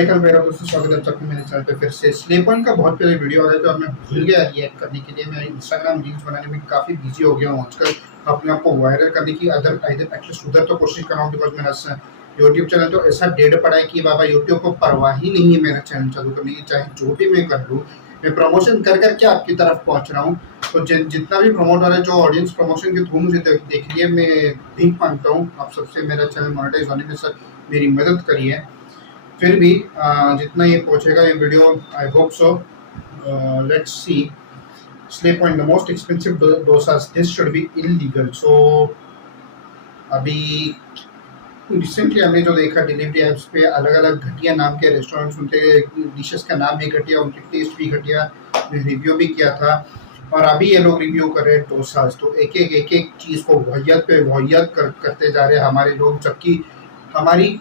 जय कल मेरा दोस्तों, स्वागत है आप सबका मेरे चैनल पे फिर से। स्ले पॉइंट का बहुत पहले वीडियो आ रहा है जो मैं भूल गया रिएक्ट करने के लिए। मैं इंस्टाग्राम रील्स बनाने में काफ़ी बिजी हो गया हूँ आजकल। अपने आप को वायरल करने की एटलीस्ट उधर तो कोशिश कर रहा हूँ, बिकॉज मेरा यूट्यूब चैनल तो ऐसा डेड पड़ा है कि बाबा यूट्यूब को परवाह ही नहीं है मेरा चैनल चालू करने की। चाहे जो भी मैं कर लूँ, मैं प्रमोशन कर करके आपकी तरफ पहुँच रहा हूँ। तो जितना भी प्रमोट हो रहा है, जो ऑडियंस प्रमोशन के थ्रू मुझे देख रही है, मैं भीख मांगता हूँ आप सबसे, मेरा चैनल मोनेटाइज होने में सर मेरी मदद करिए। फिर भी जितना ये पहुंचेगा ये video, I hope so. Let's see. Slay point the most expensive dosas, this should be illegal. So अभी रिसेंटली हमने जो देखा डिलीवरी ऐप्स पे, अलग अलग घटिया नाम के रेस्टोरेंट्स, उनके डिशेस का नाम भी घटिया, उनके टेस्ट भी घटिया, रिव्यू भी किया था। और अभी ये लोग रिव्यू कर रहे हैं डोसास। तो एक एक चीज़ को वहियत पे वहियत करते जा रहे हैं हमारे लोग, जबकि हमारी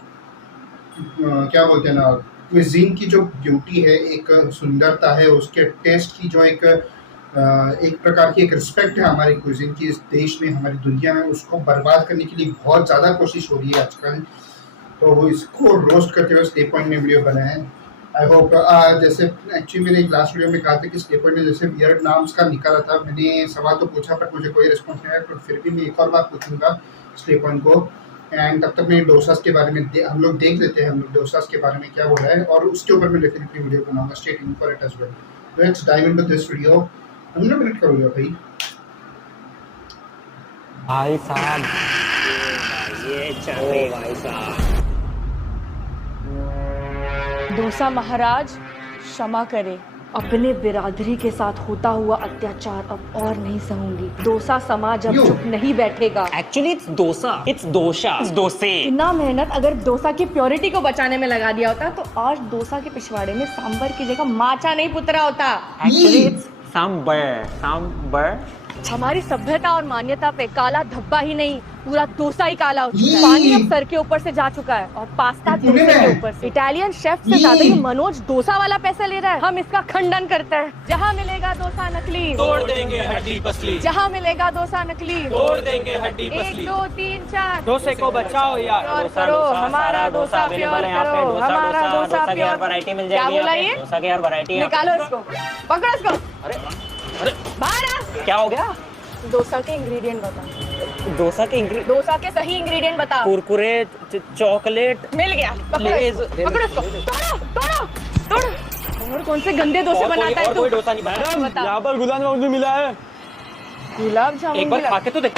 क्या बोलते हैं ना, क्विजीन की जो ब्यूटी है, एक सुंदरता है, उसके टेस्ट की जो एक प्रकार की एक रिस्पेक्ट है हमारी क्विजीन की, इस देश में, हमारी दुनिया में, उसको बर्बाद करने के लिए बहुत ज़्यादा कोशिश हो रही है आजकल। तो वो इसको रोस्ट करते हुए स्ले पॉइंट ने वीडियो बनाया है। आई होप जैसे एक्चुअली मैंने एक लास्ट वीडियो में कहा था कि स्ले पॉइंट ने जैसे वियर्ड नाम्स का निकाला था, मैंने सवाल तो पूछा पर मुझे कोई रिस्पॉन्स नहीं आया। तो फिर भी मैं एक और बात पूछूंगा स्ले पॉइंट को। एंड तब तक मैं डोसास के बारे में हम लोग देख लेते हैं, हम लोग डोसास के बारे में क्या हो रहा है, और उसके ऊपर मैं डेफिनेटली वीडियो बनाऊंगा। Stay tuned for it as well. Let's dive into this video. 15 minute करूँगा भाई। भाई साहब ये चल रही भाई साहब। डोसा महाराज क्षमा करे, अपने बिरादरी के साथ होता हुआ अत्याचार अब और नहीं सहूंगी। डोसा समाज अब चुप नहीं बैठेगा। Actually it's dosa, it's dosa, it's डोसे। इतना मेहनत अगर डोसा की प्योरिटी को बचाने में लगा दिया होता तो आज डोसा के पिछवाड़े में सांबर की जगह माचा नहीं पुतरा होता। Actually it's sambar, sambar. हमारी सभ्यता और मान्यता पे काला धब्बा ही नहीं, पूरा डोसा ही काला हो चुका है। पानी अब सर के ऊपर से जा चुका है और पास्ता डोसे के ऊपर से। इटालियन शेफ से ज्यादा ये मनोज डोसा वाला पैसा ले रहा है। हम इसका खंडन करते हैं। जहाँ मिलेगा डोसा नकली, तोड़ देंगे हड्डी पसली। जहाँ मिलेगा डोसा नकली, तोड़ देंगे हड्डी 1 पसली। 2 3 4 डोसे को बचाओ यार। प्योर करो, हमारा डोसा प्योर करो, हमारा डोसा प्योर। वैरायटी मिल क्या जाएगी। बोला ये? डोसा की यार वैरायटी है। निकालो इसको, पकड़ो इसको। अरे बाहर आ। क्या हो गया? डोसा के इंग्रेडिएंट बता। डोसा के डोसा के सही इंग्रेडिएंट बता। कुरकुरे, चॉकलेट, मिल गया, पकड़ो लेज। इसको, पकड़ो इसको। तोड़ो तोड़ो तोड़ो। और कौन से गंदे डोसे बनाता है और तू? कोई डोसा नहीं बना। बता। यहाँ पर गुलाब जामुन भी मिला है। गुलाब जामुन एक बार भी खा के तो देख।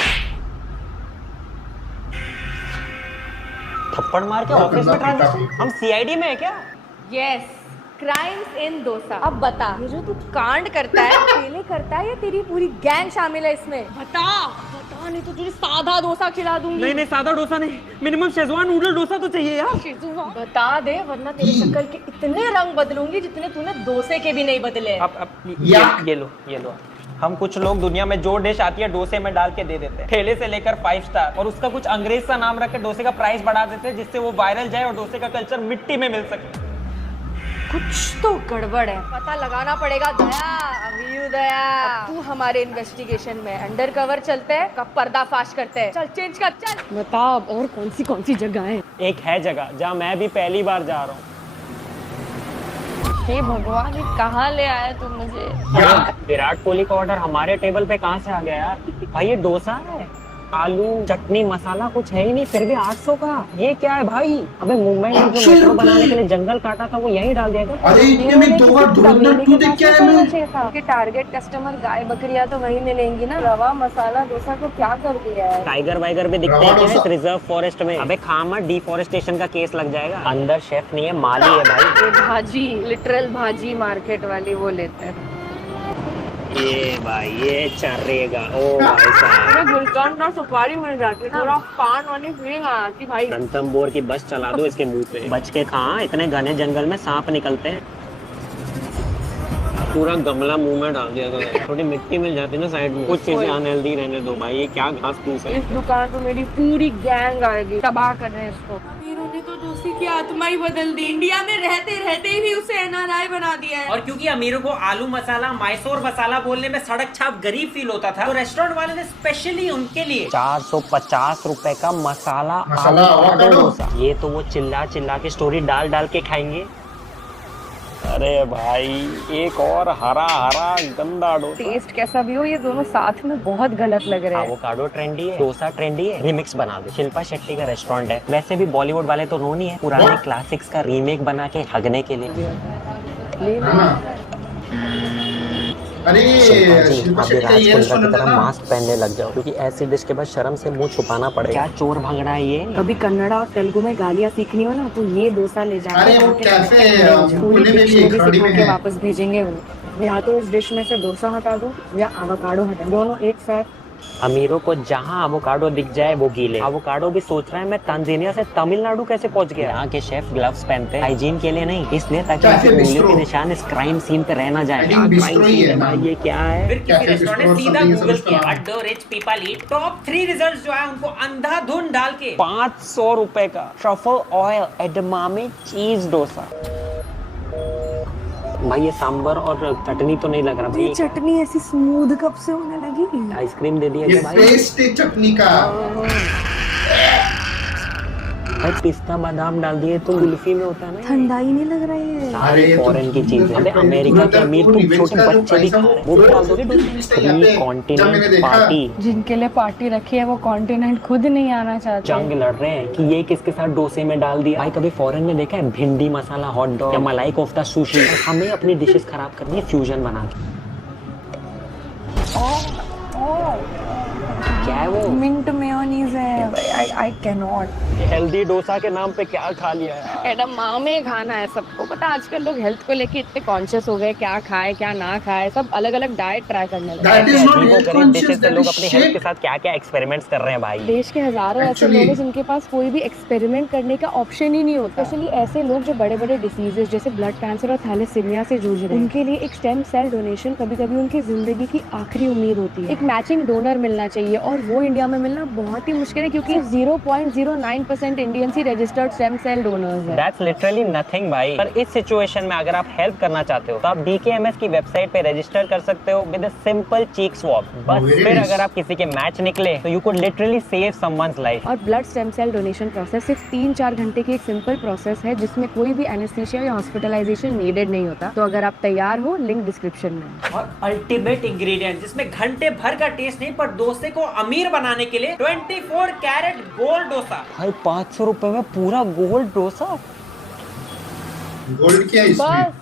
थप्पड़ मार के ऑफिस में ट्रांसफर। हम सीआईडी में है क्या? यस, क्राइम्स इन डोसा। अब बता, ये जो तू कांड करता है अकेले करता है या तेरी पूरी गैंग शामिल है इसमें? बता बता, नहीं तो तुझे सादा डोसा खिला दूंगी। नहीं नहीं, सादा डोसा नहीं, मिनिमम शेजवान नूडल डोसा तो चाहिए यार। बता दे, वरना तेरे शक्ल के इतने रंग बदलूंगी जितने तूने डोसे के भी नहीं बदले। अब ये लो। हम कुछ लोग दुनिया में जो डिश आती है डोसे में डाल के दे देते हैं, ठेले से लेकर 5 स्टार, और उसका कुछ अंग्रेज सा नाम रख के डोसे का प्राइस बढ़ा देते हैं, जिससे वो वायरल जाए और डोसे का कल्चर मिट्टी में मिल सके। कुछ तो गड़बड़ है, पता लगाना पड़ेगा। दया, अभी दया, तू हमारे इन्वेस्टिगेशन में अंडर कवर चलते हैं, कब पर्दाफाश करते हैं। चल चेंज कर, चल बता अब और कौन सी जगह है? एक है जगह जहाँ मैं भी पहली बार जा रहा हूँ। हे भगवान, ये कहाँ ले आया तू मुझे? विराट कोहली का ऑर्डर हमारे टेबल पे कहाँ से आ गया यार? भाई ये डोसा है, आलू चटनी मसाला कुछ है ही नहीं, फिर भी 800 का। ये क्या है भाई? अबे मुंबई में जो मेट्रो बनाने के लिए जंगल काटा था वो यहीं डाल दिया था। अरे इतने में 2 बार धुरंधर 2 देख के आया मैं। कि टारगेट कस्टमर गाय बकरियां तो वहीं मिलेंगी ना। रवा मसाला डोसा को क्या कर दिया है? टाइगर वाइगर भी दिखते हैं क्या इस रिजर्व फॉरेस्ट में? अबे खामा, डिफॉरेस्टेशन का केस लग जाएगा। अंदर शेफ नहीं है, माली है भाई। ये भाजी, लिटरल भाजी मार्केट वाली वो लेते हैं। ये भाई ये चलेगा। ओ भाई साहब, गुलकंद और सुपारी मिल जाती है, थोड़ा पान वाली फीलिंग आती भाई। रणथंभौर की बस चला दो इसके मुंह पे। बच के खा, इतने घने जंगल में सांप निकलते हैं। पूरा गमला मुंह में डाल दिया था, थोड़ी मिट्टी मिल जाती है ना साइड में। कुछ चीजें अनहेल्दी रहने दो भाई, ये क्या घास फूस है। इस दुकान पे मेरी पूरी गैंग आएगी, तबाह कर रहे हैं इसको। अमीरों ने तो डोसे की आत्मा ही बदल दी। इंडिया में रहते रहते ही उसे एनआरआई बना दिया है। और क्योंकि अमीरों को आलू मसाला, मैसूर मसाला बोलने में सड़क छाप गरीब फील होता था, तो रेस्टोरेंट वाले ने स्पेशली उनके लिए 450 रुपए का मसाला मसाला आलू avocado। डोसा। ये तो वो चिल्ला चिल्ला के स्टोरी डाल डाल के खाएंगे, अरे भाई एक और हरा हरा गंदा डोसा। टेस्ट कैसा भी हो, ये दोनों साथ में बहुत गलत लग रहे हैं। एवोकाडो ट्रेंडी है, डोसा ट्रेंडी है, रिमिक्स बना दो। शिल्पा शेट्टी का रेस्टोरेंट है। वैसे भी बॉलीवुड वाले तो नो नहीं है, पुराने क्लासिक्स का रीमेक बना के हगने के लिए। हाँ। अरे शिल्पा अभी शेट्टी का ये राजकुंद्रा की रेस्टोरेंट है तरह ना? मास्क पहनने लग जाओ, क्योंकि ऐसी डिश के बाद शर्म से मुंह छुपाना पड़ेगा। क्या चोर भंगड़ा है ये। कभी कन्नड़ा और तेलुगु में गालियाँ सीखनी हो ना तो ये डोसा ले जाके अरे वो कैफे पूरी पुणे में भी एक डिक्शनरी खड़ी सिखा में के है। वापस भेजेंगे वो। या तो इस डिश में से डोसा हटा दो या एवोकाडो हटा दो, दोनों एक साथ। अमीरों को जहाँ एवोकाडो दिख जाए वो गीले। एवोकाडो भी सोच रहा है मैं तंजानिया से तमिलनाडु कैसे पहुंच गया। यहाँ के शेफ ग्लव्स पहनते हैं हाइजीन के लिए नहीं, इसलिए ताकि कैफे उनकी उंगलियों के बिस्ट्रो। निशान इस क्राइम सीन पे रह ना जाए। I think बिस्ट्रो ही है भाई नाम। ये क्या है। फिर किसी कैफे रेस्टोरेंट ने बिस्ट्रो सीधा something गूगल ऐसा किया कुछ अड्डो rich people eat, top 3 results जो है उनको अंधाधुंध डाल के 500 रुपए का ट्रफल ऑयल एडमामी चीज डोसा। भाई ये सांबर और चटनी तो नहीं लग रहा ये भाई। चटनी ऐसी स्मूथ कब से होने लगी। आइसक्रीम दे दिया ये क्या भाई। पेस्ट है चटनी का। भाई पिस्ता बादाम डाल दिए तो कुल्फी में होता है ना। ठंडा ही नहीं लग रहा है। अरे ये तो फॉरेन की चीज है। अबे अमेरिका के अमीर तुम छोटे बच्चे भी खा रहे हैं, वो भी डाल दोगे। Three continent party. जिनके लिए पार्टी रखी है वो कॉन्टिनेंट खुद नहीं आना चाहते। जंग लड़ रहे हैं कि ये किसके साथ डोसे में डाल दिया। भाई कभी फॉरेन में देखा है भिंडी मसाला हॉट डॉग या मलाई कोफ्ता सुशी। हमें अपनी डिशेस खराब करनी है फ्यूजन बना के। क्या है वो। मिंट मेयोनीज है। I can not. Healthy dosa के नाम पे क्या खा लिया यार। मैडम माँ में खाना है सबको पता। आजकल लोग हेल्थ को लेके इतने कॉन्शियस हो गए, क्या खाए क्या ना खाए, सब अलग अलग डाइट ट्राई करने लगे। That is not अजीबो health गरीब conscious, डिशेस से that लोग is अपनी हेल्थ shit. के साथ क्या क्या एक्सपेरिमेंट्स कर रहे हैं भाई। देश के हजारों ऐसे Actually- लोग हैं जिनके पास कोई भी एक्सपेरिमेंट करने का ऑप्शन ही नहीं होता। स्पेशली ऐसे लोग जो बड़े बड़े डिसीजेस जैसे ब्लड कैंसर और थैलेसीमिया से जूझ रहे हैं, उनके लिए एक स्टेम सेल डोनेशन कभी कभी उनकी जिंदगी की आखिरी उम्मीद होती है। एक मैचिंग डोनर मिलना चाहिए और वो इंडिया में मिलना बहुत ही मुश्किल है क्योंकि 0.09% इंडियंस ही रजिस्टर्ड स्टेम सेल डोनर्स हैं। That's literally nothing भाई। पर इस सिचुएशन में अगर आप हेल्प करना चाहते हो तो आप BKMS की वेबसाइट पे रजिस्टर कर सकते हो with a simple cheek swap. बस Very फिर nice. अगर आप किसी के मैच निकले तो you could literally save someone's life. और blood stem cell donation process सिर्फ 3-4 घंटे की एक सिंपल प्रोसेस है जिसमें कोई भी एनेस्थीसिया या हॉस्पिटलाइजेशन नीडेड नहीं होता। तो अगर आप तैयार हो लिंक डिस्क्रिप्शन में। और अल्टीमेट इंग्रेडिएंट जिसमें घंटे भर का टेस्ट नहीं पर डोसे को अमीर बनाने के लिए 24 कैरेट गोल्ड डोसा। भाई 500 रुपए में पूरा गोल्ड डोसा। गोल्ड क्या है इसमें? बस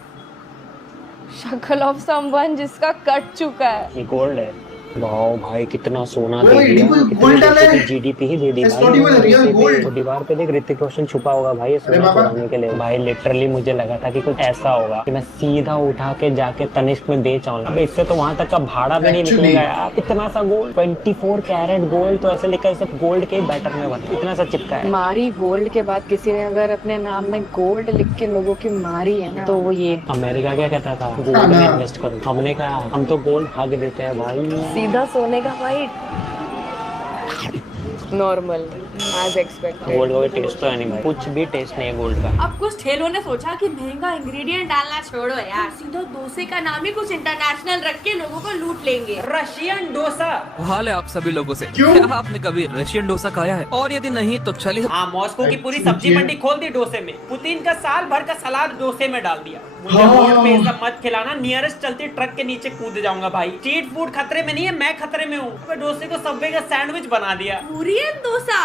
शक्ल ऑफ समवन जिसका कट चुका है। ये गोल्ड है। वाओ भाई कितना सोना वो दे दिया। edible कितने gold डाला है? GDP he they the It's भाई। not even real gold. तो दीवार पे देख ऋतिक रोशन छुपा होगा भाई ये अरे सोना बाबा। चुराने के लिए। भाई लिटरली मुझे लगा था कि कुछ ऐसा होगा कि मैं सीधा उठा के जाके तनिष्क में बेच आऊंगा। अबे इससे तो वहां तक का भाड़ा भी नहीं Actually- निकलेगा यार। इतना सा गोल्ड 24 कैरेट गोल्ड तो ऐसे लिखा है सब गोल्ड के बैटर में बना। इतना सा चिपका है। मारी गोल्ड के बाद किसी ने अगर अपने नाम में गोल्ड लिख के लोगों की मारी है ना तो वो ये। अमेरिका क्या कहता था गोल्ड में इन्वेस्ट करो। हमने कहा हम तो गोल्ड भाग देते हैं भाई। सीधा सोने का भाई नॉर्मल एज एक्सपेक्टेड। गोल्ड का कोई टेस्ट तो है नहीं भाई। कुछ भी टेस्ट नहीं है गोल्ड का। अब कुछ ठेलों ने सोचा कि महंगा इंग्रेडिएंट डालना छोड़ो यार, सीधा डोसे का नाम ही कुछ इंटरनेशनल रख के लोगों को लूट लेंगे। रशियन डोसा। हाल है आप सभी लोगों से। क्यों? क्या आपने कभी रशियन डोसा खाया है? और यदि नहीं तो चलिए हाँ, मॉस्को की पूरी सब्जी मंडी खोल दी डोसे में। पुतिन का साल भर का सलाद डोसे में डाल दिया। मुझे हाँ। रोड पे ये सब मत खिलाना, नियरेस्ट चलती ट्रक के नीचे कूद जाऊंगा भाई। स्ट्रीट फूड खतरे में नहीं है, मैं खतरे में हूँ। मैं डोसे को सबवे का सैंडविच बना दिया। कोरियन डोसा,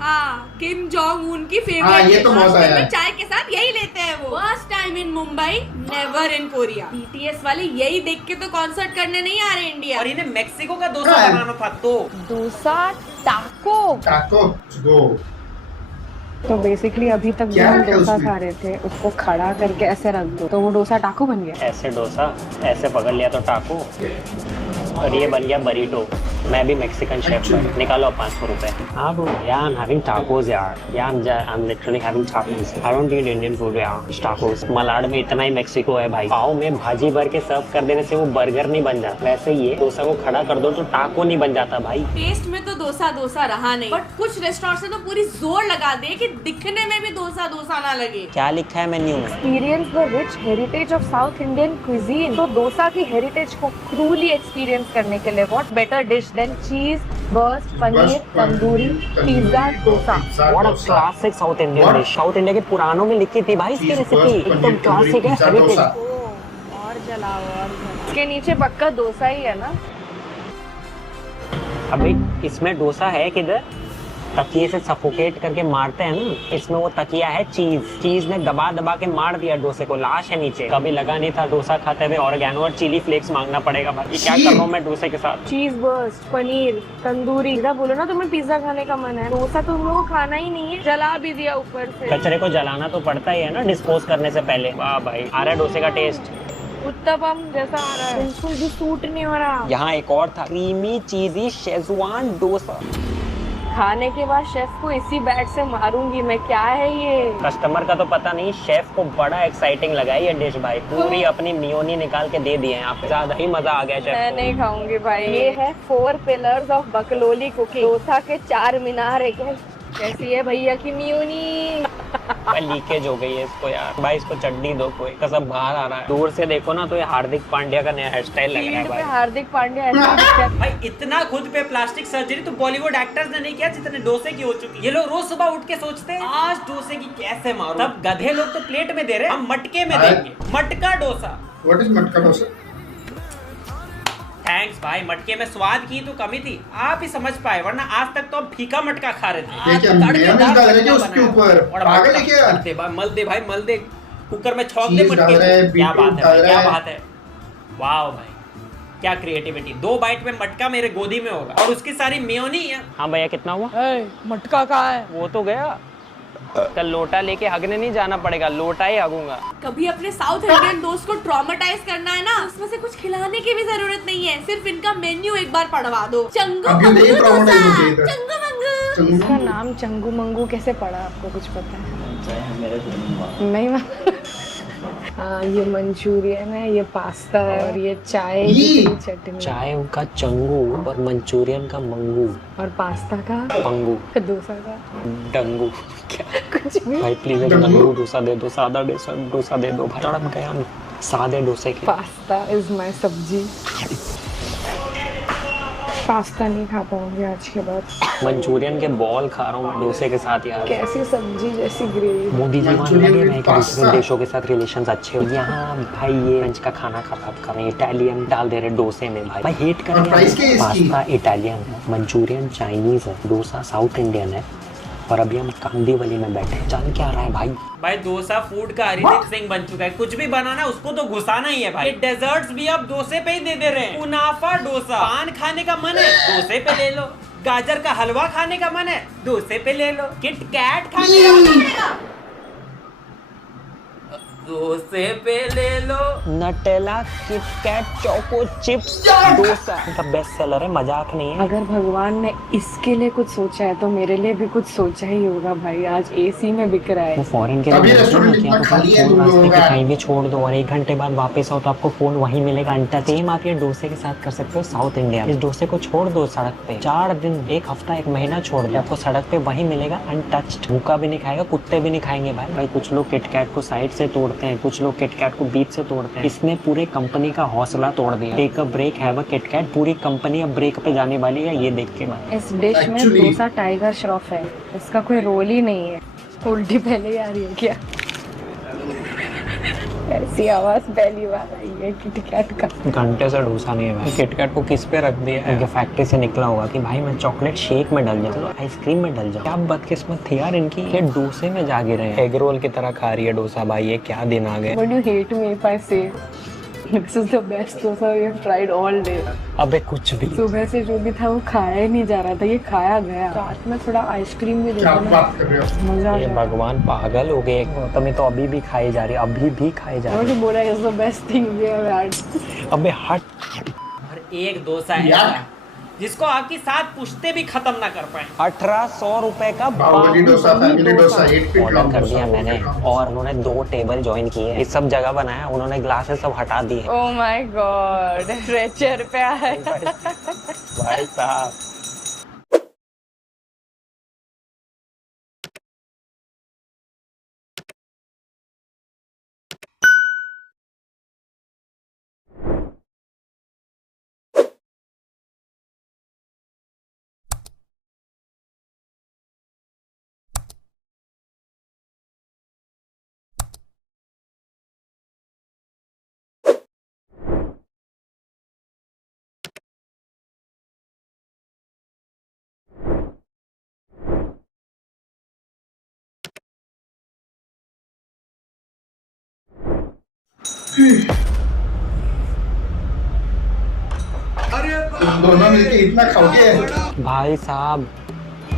हाँ, किम जोंग उन की फेवरेट। हाँ, ये तो बहुत आया है। चाय के साथ यही लेते हैं वो। First time in Mumbai, never in Korea. BTS वाले यही देख के तो कॉन्सर्ट करने नहीं आ रहे इंडिया। और इन्हें मेक्सिको का डोसा हाँ। बनाना था तो डोसा टाको। टाको गो। तो बेसिकली अभी तक जो क्या हम है डोसा उसमें? खा रहे थे उसको खड़ा करके ऐसे रख दो तो वो डोसा टाको बन गया। ऐसे डोसा ऐसे पकड़ लिया तो टाको और ये बन गया बरीटो। मैं भी मैक्सिकन शेफ हूँ। निकालो 500 रुपए। हाँ ब्रो, यार I'm having tacos यार। I'm literally having tacos. I don't eat Indian food यार। Tacos। मलाड में इतना ही मेक्सिको है भाई। पाव में भाजी भर के सर्व कर देने से वो बर्गर नहीं बन जाता। वैसे ये डोसा को खड़ा कर दो तो टाको नहीं बन जाता भाई। टेस्ट में तो डोसा डोसा रहा नहीं, बट कुछ रेस्टोरेंट से तो पूरी जोर लगा दे कि दिखने में भी डोसा डोसा ना लगे। क्या लिखा है मेन्यू में? Experience the rich heritage of south Indian cuisine. तो डोसा की हेरिटेज को ट्रूली एक्सपीरियंस करने के लिए। What better dish than cheese burst, paneer tandoori pizza dosa. What a classic south Indian dish. South India के पुराणों में लिखी थी भाई इसकी रेसिपी, एकदम क्लासिक है, हेरिटेज। और जलाओ और जलाओ। इसके नीचे पक्का डोसा ही है ना? अभी इसमें डोसा है किधर? तकिए से सफोकेट करके मारते हैं ना, इसमें वो तकिया है चीज ने दबा दबा के मार दिया डोसे को, लाश है नीचे। कभी लगा नहीं था डोसा खाते हुए ऑर्गेनो और चिली फ्लेक्स मांगना पड़ेगा भाई। ये क्या कर रहा हूँ मैं डोसे के साथ। चीज बर्स्ट, पनीर तंदूरी। सीधा बोलो ना तुम्हें पिज्जा खाने का मन है, डोसा तुम लोगों को खाना ही नहीं है, जला भी दिया ऊपर से। कचरे को जलाना तो पड़ता ही है ना डिस्पोज करने से पहले। वाह भाई, आ रहा है डोसे का टेस्ट। उत्तपम जैसा आ रहा है, बिल्कुल भी सूट नहीं हो रहा। यहाँ एक और था, क्रीमी चीजी शेजवान डोसा। खाने के बाद शेफ को इसी बैट से मारूंगी मैं। क्या है ये? कस्टमर का तो पता नहीं, शेफ को बड़ा एक्साइटिंग लगा ये डिश भाई। पूरी अपनी मियोनी निकाल के दे दिए हैं यहाँ पे, ज्यादा ही मजा आ गया शेफ मैं को। नहीं खाऊंगी भाई। ये है 4 पिलर्स ऑफ बकलोली कुकिंग। डोसा के 4 मीनार है। कैसी है भैया की मियोनी? भाई लीकेज हो गई है इसको यार। भाई इसको चटनी दो कोई, का सब बाहर आ रहा है। दूर से देखो ना तो ये हार्दिक पांड्या का नया हेयर स्टाइल लग रहा है फील्ड पे भाई। हार्दिक पांड्या ऐसा दिखता है। भाई इतना खुद पे प्लास्टिक सर्जरी तो बॉलीवुड एक्टर्स ने नहीं किया जितने डोसे की हो चुकी है। ये लोग रोज सुबह उठ के सोचते हैं आज डोसे की कैसे मारूं। तब गधे लोग तो प्लेट में दे रहे हैं, हम मटके में देंगे। मटका डोसा। व्हाट इज मटका डोसा? थैंक्स भाई, मटके में स्वाद की तो कमी थी, आप ही समझ पाए, वरना आज तक तो हम फीका मटका खा रहे थे। ये क्या आज मेयोनीज तड़केदार डाल रहे हैं मटका उसके बनाया। ऊपर? और पागल है मटका क्या? मल दे भाई, मल दे भाई, मल दे। कुकर में छौंक दे चीज डाल रहा है, मटके को। क्या बीटरूट बात है डाल भाई, रहा क्या है। बात है। वाह भाई, क्या क्रिएटिविटी। 2 बाइट में मटका मेरे गोदी में होगा और उसकी सारी मेयोनी है। हाँ भैया कितना हुआ? मटका कहाँ है? वो तो गया। कल लोटा लेके हगने नहीं जाना पड़ेगा, लोटा ही हगूंगा। कभी अपने साउथ इंडियन दोस्त को ट्रॉमेटाइज करना है ना, उसमें से कुछ खिलाने की भी जरूरत नहीं है, सिर्फ इनका मेन्यू एक बार पढ़वा दो। चंगू अभी मंगू नहीं डोसा, ट्रॉमेटाइज हो गई इधर। चंगू मंगू। इसका नाम चंगू मंगू कैसे पड़ा आपको कुछ पता है? नहीं हाँ, ये मंचूरियन है, ये पास्ता है और ये चाय की चटनी। चाय का चंगू और मंचूरियन का मंगू और पास्ता का पंगू, डोसा का डंगू। क्या कुछ भी। भाई प्लीज एक डंगू डोसा दे दो, सादा डोसा दे दो भाई। तड़प गया हम सादे डोसे के। पास्ता इज माय सब्जी। पास्ता नहीं खा पाऊंगी आज के बाद। मंचूरियन के बॉल खा रहा हूँ मैं डोसे के साथ यार। कैसी सब्जी जैसी ग्रेवी। मोदी जी मान मंचूरियन लगे विद मैं कि पास्ता। दूसरे देशों के साथ रिलेशन अच्छे हो। यहाँ भाई ये फ्रेंच का खाना खराब कर रहे हैं, इटालियन डाल दे रहे डोसे में भाई। भाई हेट कर और प्राइस क्या है इसकी? पास्ता इटालियन है, मंचूरियन चाइनीज है, डोसा साउथ इंडियन है और अभी हम कांदीवली में बैठे हैं। चल क्या रहा है भाई? भाई डोसा फूड का अरिजीत सिंह बन चुका है। कुछ भी बनाना उसको तो घुसाना ही है भाई। डेजर्ट्स भी अब डोसे पे ही दे रहे हैं। कुनाफा डोसा। पान खाने का मन है, डोसे पे ले लो। गाजर का हलवा खाने का मन है, डोसे पे ले लो। किट कैट खाने का मन है, डोसे पे ले लो। Nutella KitKat choco chips dosa का बेस्ट सेलर है, मजाक नहीं है। अगर भगवान ने इसके लिए कुछ सोचा है तो मेरे लिए भी कुछ सोचा ही होगा भाई। आज एसी में बिक रहा वो है। फॉरेन के अभी लिए रेस्टोरेंट इतना खाली है तुम लोगों का। कहीं भी छोड़ दो और 1 घंटे बाद वापस आओ तो आपको फोन वहीं मिलेगा अनटच। सेम आप ये डोसे के साथ कर सकते हो साउथ इंडिया। इस डोसे को छोड़ दो सड़क पे 4 दिन, 1 हफ्ता, 1 महीना छोड़ दो, आपको सड़क पे वहीं मिलेगा अनटच्ड। भूखा भी नहीं खाएगा, कुत्ते भी नहीं खाएंगे भाई। भाई कुछ लोग किटकैट को साइड से तोड़ते हैं, कुछ लोग किटकैट को बीच से तोड़ते हैं। इसने पूरे कंपनी का हौसला तोड़ दिया। Take a break, have a KitKat. पूरी कंपनी अब ब्रेक पे जाने वाली है ये देख के भाई। इस डिश में Actually- डोसा टाइगर श्रॉफ है, इसका कोई रोल ही नहीं है। उल्टी पहले ही आ रही है क्या? ऐसी आवाज पहली बार आई है किटकैट का। घंटे से डोसा नहीं है भाई। किटकैट को किस पे रख दिया है? इनके फैक्ट्री से निकला होगा कि भाई मैं चॉकलेट शेक में डल जाऊँ, आइसक्रीम में डल जाऊँ। क्या बदकिस्मत थी यार इनकी, ये डोसे में जा गिरे हैं। एग रोल की तरह खा रही है डोसा भाई, ये क्या दिन आ गए। Would you hate me if I say this is the best dosa we have tried all day? अबे कुछ भी। सुबह से जो भी था वो खाया ही नहीं जा रहा था, ये खाया गया। साथ में थोड़ा आइसक्रीम भी क्या देना, बात कर रहे हो? मजा आ ये जाए। भगवान पागल हो गए। गौतमी तो अभी भी खाई जा रही है, अभी भी खाई जा रही और बोला is the best thing we have had. है। अबे हट। और एक डोसा यार। ऐसा जिसको आपकी 7 पुश्ते भी खत्म ना कर पाए। 1800 रुपए का Baahubali dosa, family dosa, 8 feet order long कर डोसा। दिया मैंने और उन्होंने 2 टेबल ज्वाइन किए। ये सब जगह बनाया, उन्होंने ग्लासेस सब हटा दिए। ओह माय गॉड, रेचर पे आया। भाई साहब तुम दोनों मिलके इतना खाओगे? भाई साहब,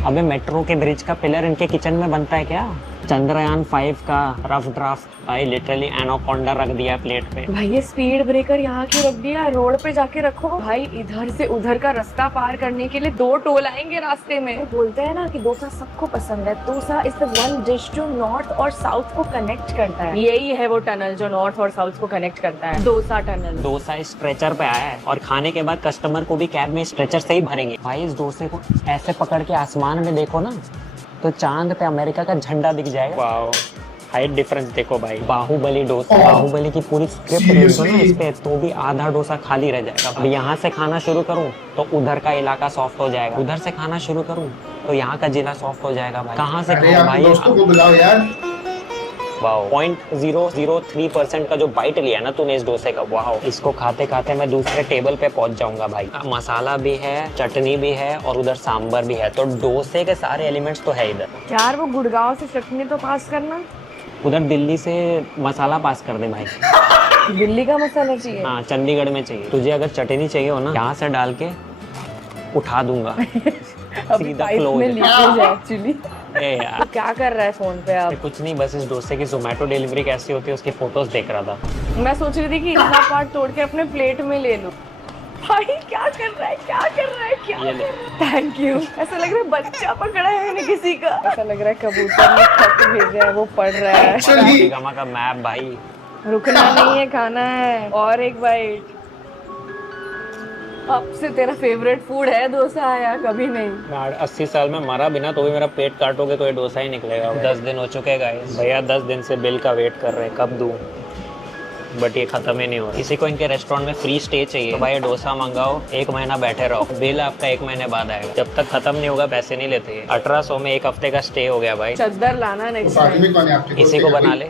अबे मेट्रो के ब्रिज का पिलर इनके किचन में बनता है क्या? चंद्रयान 5 का रफ ड्राफ्ट भाई लिटरली एनाकोंडा रख दिया प्लेट पे। भाई ये स्पीड ब्रेकर यहाँ क्यों रख दिया? रोड पे जाके रखो भाई। इधर से उधर का रास्ता पार करने के लिए 2 टोल आएंगे रास्ते में। बोलते हैं ना कि डोसा सबको पसंद है। Dosa is the one dish जो नॉर्थ और साउथ को कनेक्ट करता है। यही है वो टनल जो नॉर्थ और साउथ को कनेक्ट करता है, डोसा टनल। डोसा स्ट्रेचर पे आया है और खाने के बाद कस्टमर को भी कैब में स्ट्रेचर से ही भरेंगे। भाई इस डोसे को ऐसे पकड़ के आसमान में देखो ना तो चांद पे अमेरिका का झंडा दिख जाएगा। वाओ, हाइट डिफरेंस देखो भाई। बाहुबली डोसा, बाहुबली की पूरी स्क्रिप्ट देखो ना इस पे, तो भी आधा डोसा खाली रह जाएगा। अब यहाँ से खाना शुरू करूँ तो उधर का इलाका सॉफ्ट हो जाएगा, उधर से खाना शुरू करूँ तो यहाँ का जिला सॉफ्ट हो जाएगा। भाई कहाँ से खाऊं भाई? दोस्तों को बुलाओ यार। वाओ, 0.003% का जो बाइट लिया ना तूने इस डोसे का, वाओ, इसको खाते खाते मैं दूसरे टेबल पे पहुंच जाऊंगा भाई। मसाला भी है, चटनी भी है और उधर सांबर भी है, तो डोसे के सारे एलिमेंट्स तो है इधर। यार वो गुड़गांव से चटनी तो पास करना, उधर दिल्ली से मसाला पास कर दे भाई। दिल्ली का मसाला चाहिए। हाँ, चंडीगढ़ में चाहिए। तुझे अगर चटनी चाहिए हो ना, यहाँ से डाल के उठा दूंगा। सीधा फ्लो में लीकेज है एक्चुअली। ए यार, तो क्या कर रहा है फोन पे आप? कुछ नहीं, बस इस डोसे की जोमेटो डिलीवरी कैसी होती है उसकी फोटोज देख रहा था। मैं सोच रही थी कि इतना पार्ट तोड़ के अपने प्लेट में ले लूं। भाई क्या कर रहा है, क्या कर रहा है, क्या कर रहा है? Thank you. ऐसा लग रहा है बच्चा पकड़ा है मैंने किसी का। ऐसा लग रहा है कबूतर ने खत भेजा है, वो पढ़ रहा है। गामा का मैप भाई। रुकना नहीं है, खाना है। और एक बाइट। अब से तेरा फेवरेट फूड है डोसा या कभी नहीं? 80 साल में मरा बिना तो भी मेरा पेट काटोगे तो ये डोसा ही निकलेगा। 10 दिन हो चुके गाइस, भैया 10 दिन से बिल का वेट कर रहे हैं, कब दूं, बट ये खत्म ही नहीं हो रहा। किसी को इनके रेस्टोरेंट में फ्री स्टे चाहिए तो भाई डोसा मंगाओ, 1 महीना बैठे रहो, बिल आपका 1 महीने बाद आएगा। जब तक खत्म नहीं होगा पैसे नहीं लेते। 1800 में 1 हफ्ते का स्टे हो गया भाई। चद्दर लाना नेक्स्ट पार्टी में कौन है आपके? इसी को बना ले।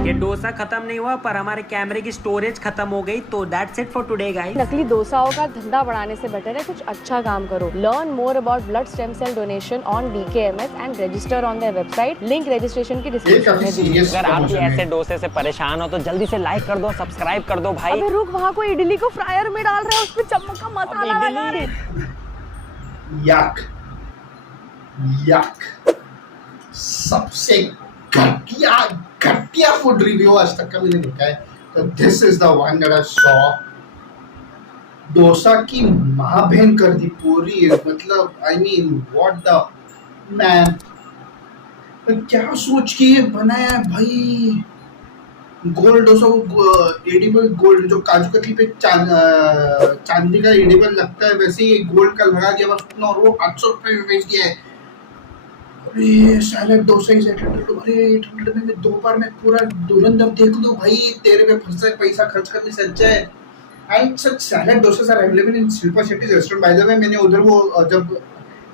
ये डोसा खत्म नहीं हुआ पर हमारे कैमरे की स्टोरेज खत्म हो गई, तो that's it for today guys. नकली डोसाओं का धंधा बढ़ाने से बेटर है कुछ अच्छा काम करो। Learn more about blood stem cell donation on DKMS and register on their website. Link registration की डिस्क्रिप्शन में दी। अगर आप भी ऐसे डोसे से परेशान हो तो जल्दी से लाइक कर दो, सब्सक्राइब कर दो भाई। अबे रुक, वहाँ कोई इडली को फ्रायर में डाल रहा है, उस पे चम्मच का मसाला लगा रहे। याक याक, सबसे घटिया फूड रिव्यू आज तक का मैंने देखा है, तो this is the one that I saw. Dosa की माँ बहन कर दी पूरी, मतलब I mean what the man, क्या सोच के ये बनाया है भाई। गोल्ड डोसा को एडिबल गोल्ड, जो काजू कतली पे चांदी का एडिबल लगता है वैसे ही गोल्ड का लगा दिया बस, और वो 800 रुपए में बेच दिया है। अरे सैलेड डोसा इज 800, अरे 800 में 2 बार में पूरा धुरंधर देख लो भाई। तेरे पे फंसा पैसा खर्च करने से अच्छा है। And such salad dosas are available in Shilpa Shetty restaurant. By the way मैंने उधर वो जब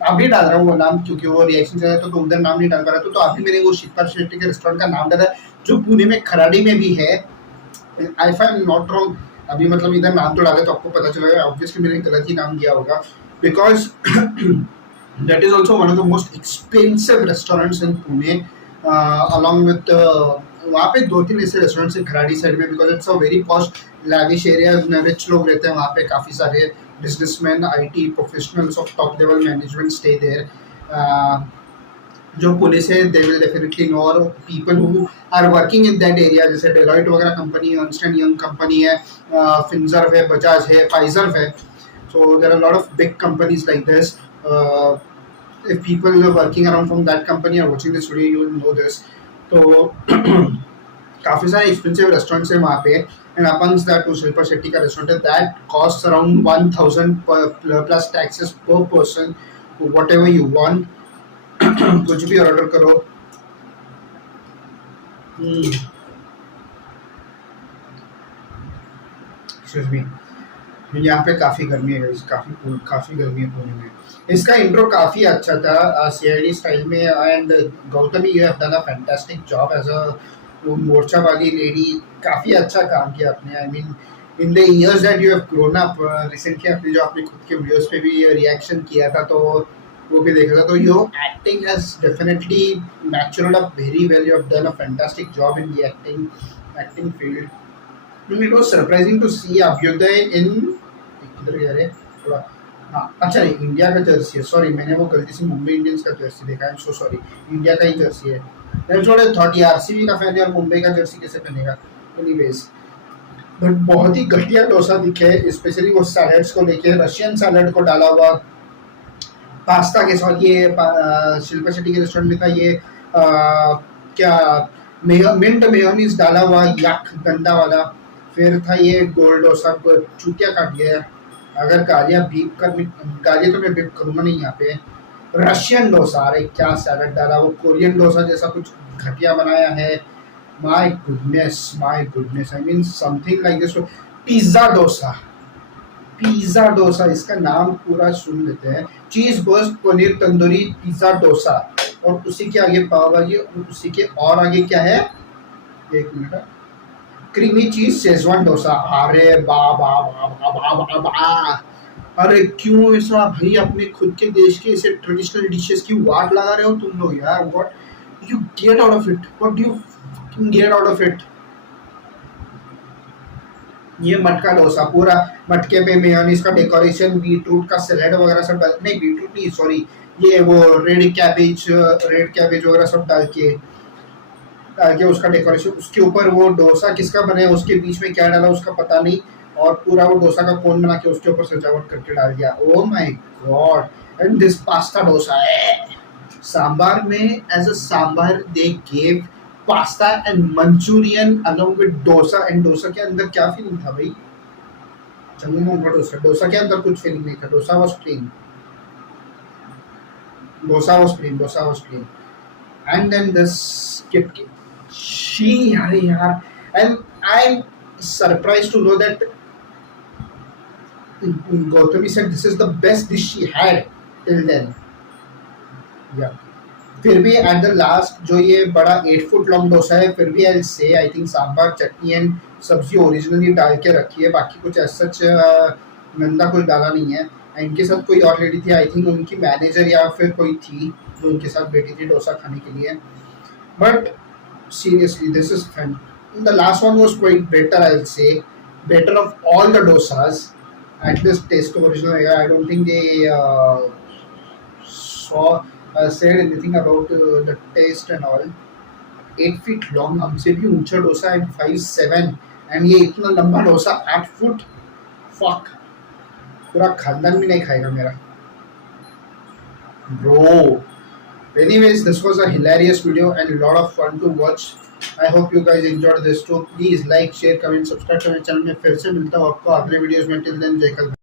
अभी डाल रहा हूँ वो नाम, क्योंकि वो रिएक्शन चल रहा था तो उधर नाम नहीं डाल पा रहा था, तो अभी मैंने वो शिल्पा शेट्टी के रेस्टोरेंट का नाम डाला जो पुणे में खराड़ी में भी है। आई एम नॉट रॉन्ग, अभी मतलब इधर नाम तो डाले तो आपको पता चलेगा। ऑब्वियसली मैंने गलत ही नाम दिया होगा, because that is also one of the most expensive restaurants in Pune, along with वहाँ पे 2-3 ऐसे रेस्टोरेंट्स हैं खराड़ी साइड में, because it's a very posh lavish area. Rich लोग रहते हैं वहाँ पे, काफ़ी सारे businessman, IT professionals of top level management stay there. जो पुलिस है दे विल डेफिनेटली नो, और people who are working in that area, जैसे डेलॉइट वगैरह company, Ernst and Young company है, फिनजर्व है, बजाज है, फाइजर है। So there are lot of big companies like this. If people are working around from that company are watching this video, you will know this. तो काफ़ी सारे expensive restaurants हैं वहाँ पे, एंड amongst that वो शिल्पा शेट्टी का restaurant है that costs around 1000 plus taxes per person, whatever you want। कुछ भी ऑर्डर करो। Excuse me, यहाँ पे काफ़ी गर्मी है, काफ़ी गर्मी है पुणे में। इसका इंट्रो काफ़ी अच्छा था CID स्टाइल में, and Gautami you have done a fantastic job as a मोर्चा वाली लेडी। काफ़ी अच्छा काम किया आपने। I mean in the years that you have grown up, recently आपने जो आपने खुद के वीडियोस पे भी रिएक्शन किया था तो वो भी देखा था, तो your acting has definitely matured up very well. You have done a fantastic job in the acting. acting field. It was surprising to see Abhyuday in किधर गया रे थोड़ा हाँ अच्छा नहीं इंडिया का जर्सी है सॉरी मैंने वो गलती से मुंबई इंडियंस का जर्सी देखा है सो सॉरी इंडिया का ही जर्सी है मैं थोड़े थॉट ये आरसीबी का फैन है और मुंबई का जर्सी कैसे पहनेगा एनीवेज बट बहुत ही घटिया डोसा दिखे स्पेशली वो सैलड्स को लेके रशियन सैलड को डाला हुआ पास्ता के साथ ये शिल्पा शेट्टी के रेस्टोरेंट में था ये क्या मिंट मेयोनीज डाला हुआ यक गंदा वाला फिर था ये गोल्ड डोसा चूतिया काट गया अगर गालियाँ बीप कर गालियाँ तो मैं बीप करूँगा नहीं यहाँ पे रशियन डोसा अरे क्या सैलड डाला वो कोरियन डोसा जैसा कुछ घटिया बनाया है my goodness I mean something like this pizza dosa इसका नाम पूरा सुन लेते हैं चीज बर्स्ट पनीर तंदूरी पिज्जा डोसा और उसी के आगे पाव भाजी और उसी के और आगे क्या है एक minute creamy cheese Schezwan dosa अरे बा बा बा बा बा बा बा अरे क्यों ऐसा भाई अपने खुद के देश के ऐसे ट्रेडिशनल डिशेस की वाट लगा रहे हो तुम लोग यार what you get out of it what do you get out of it ये मटका डोसा पूरा मटके पे मेयोनीज का डेकोरेशन बीटरूट का सैलेड वगैरह सब डाल नहीं बीटरूट नहीं सॉरी ये वो रेड कैबेज वगैरह सब डाल के उसका डेकोरेशन उसके ऊपर वो डोसा किसका बने उसके बीच में क्या डाला उसका पता नहीं और पूरा वो डोसा का कोन बना के उसके ऊपर सजावट करके डाल दिया oh my god and this pasta dosa sambar में as a sambar they gave pasta and Manchurian along with dosa and dosa के अंदर क्या फीलिंग था भाई चंगू का डोसा के अंदर कुछ फीलिंग नहीं था dosa was plain and then this kit she अरे यार and I am surprised to know that Gautami said this is the best dish she had till then yeah फिर भी एट द लास्ट जो ये बड़ा 8 फुट लॉन्ग डोसा है फिर भी आई से I think sambar chutney and सब्जी ओरिजिनली डाल के रखी है बाकी कुछ ऐसा गंदा कुछ डाला नहीं है इनके साथ कोई और लेडी थी आई थिंक उनकी मैनेजर या फिर कोई थी जो उनके साथ बैठी थी डोसा खाने के लिए but seriously this is fan the last one was quite better I will say better of all the dosas at least taste original I don't think they said anything about the taste and all 8 feet long हमसे भी ऊंचा डोसा है 5'7" and ये इतना लंबा dosa 8 foot fuck पूरा खानदान भी नहीं खाएगा मेरा bro anyways this was a hilarious video and a lot of fun to watch I hope you guys enjoyed this too please like share comment subscribe to my channel में फिर से मिलता हूँ आपको अगले वीडियोस में till then जय कल